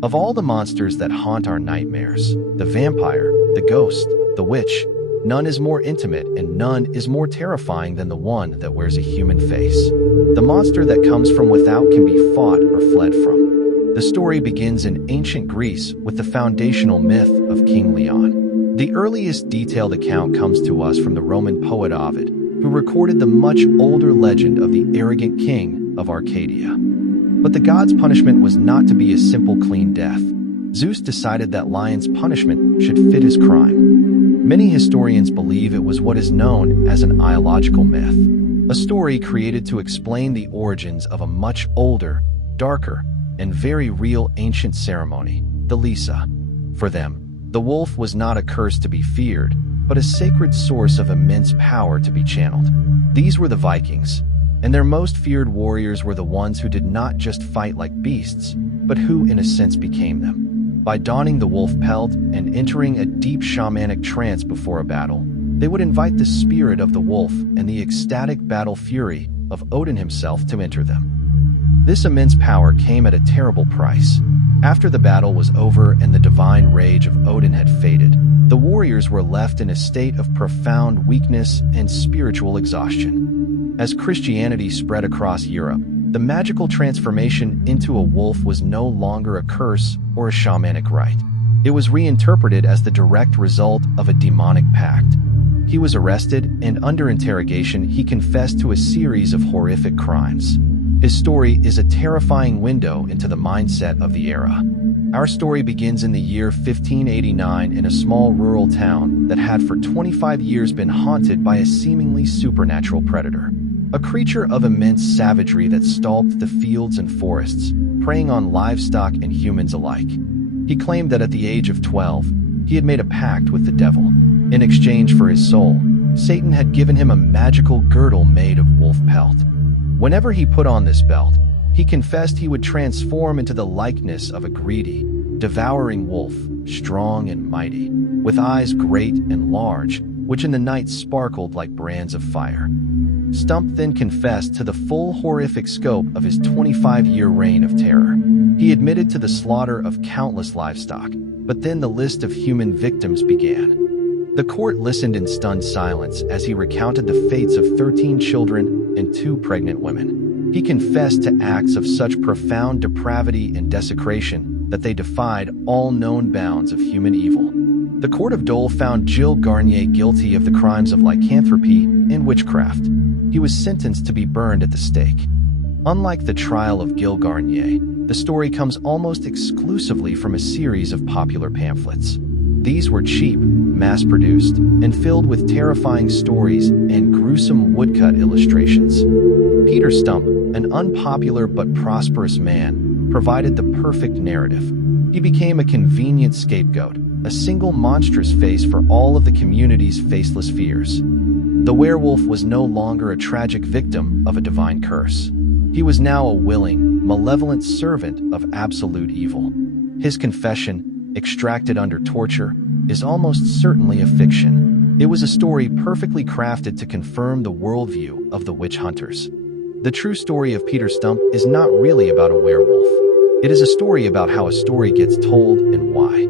Of all the monsters that haunt our nightmares, the vampire, the ghost, the witch, none is more intimate and none is more terrifying than the one that wears a human face. The monster that comes from without can be fought or fled from. The story begins in ancient Greece with the foundational myth of King Lycaon. The earliest detailed account comes to us from the Roman poet Ovid, who recorded the much older legend of the arrogant king of Arcadia. But the god's punishment was not to be a simple clean death. Zeus decided that Lyon's punishment should fit his crime. Many historians believe it was what is known as an ideological myth, a story created to explain the origins of a much older, darker, and very real ancient ceremony, the Lyca. For them, the wolf was not a curse to be feared, but a sacred source of immense power to be channeled. These were the Vikings, and their most feared warriors were the ones who did not just fight like beasts, but who in a sense became them. By donning the wolf pelt and entering a deep shamanic trance before a battle, they would invite the spirit of the wolf and the ecstatic battle fury of Odin himself to enter them. This immense power came at a terrible price. After the battle was over and the divine rage of Odin had faded, the warriors were left in a state of profound weakness and spiritual exhaustion. As Christianity spread across Europe, the magical transformation into a wolf was no longer a curse or a shamanic rite. It was reinterpreted as the direct result of a demonic pact. He was arrested, and under interrogation, he confessed to a series of horrific crimes. His story is a terrifying window into the mindset of the era. Our story begins in the year 1589 in a small rural town that had for 25 years been haunted by a seemingly supernatural predator. A creature of immense savagery that stalked the fields and forests, preying on livestock and humans alike. He claimed that at the age of 12, he had made a pact with the devil. In exchange for his soul, Satan had given him a magical girdle made of wolf pelt. Whenever he put on this belt, he confessed he would transform into the likeness of a greedy, devouring wolf, strong and mighty, with eyes great and large, which in the night sparkled like brands of fire. Stump then confessed to the full horrific scope of his 25-year reign of terror. He admitted to the slaughter of countless livestock, but then the list of human victims began. The court listened in stunned silence as he recounted the fates of 13 children and 2 pregnant women. He confessed to acts of such profound depravity and desecration that they defied all known bounds of human evil. The court of Dole found Gilles Garnier guilty of the crimes of lycanthropy and witchcraft. He was sentenced to be burned at the stake. Unlike the trial of Gilles Garnier, the story comes almost exclusively from a series of popular pamphlets. These were cheap, mass-produced, and filled with terrifying stories and gruesome woodcut illustrations. Peter Stump, an unpopular but prosperous man, provided the perfect narrative. He became a convenient scapegoat, a single monstrous face for all of the community's faceless fears. The werewolf was no longer a tragic victim of a divine curse. He was now a willing, malevolent servant of absolute evil. His confession, extracted under torture, is almost certainly a fiction. It was a story perfectly crafted to confirm the worldview of the witch hunters. The true story of Peter Stump is not really about a werewolf. It is a story about how a story gets told and why.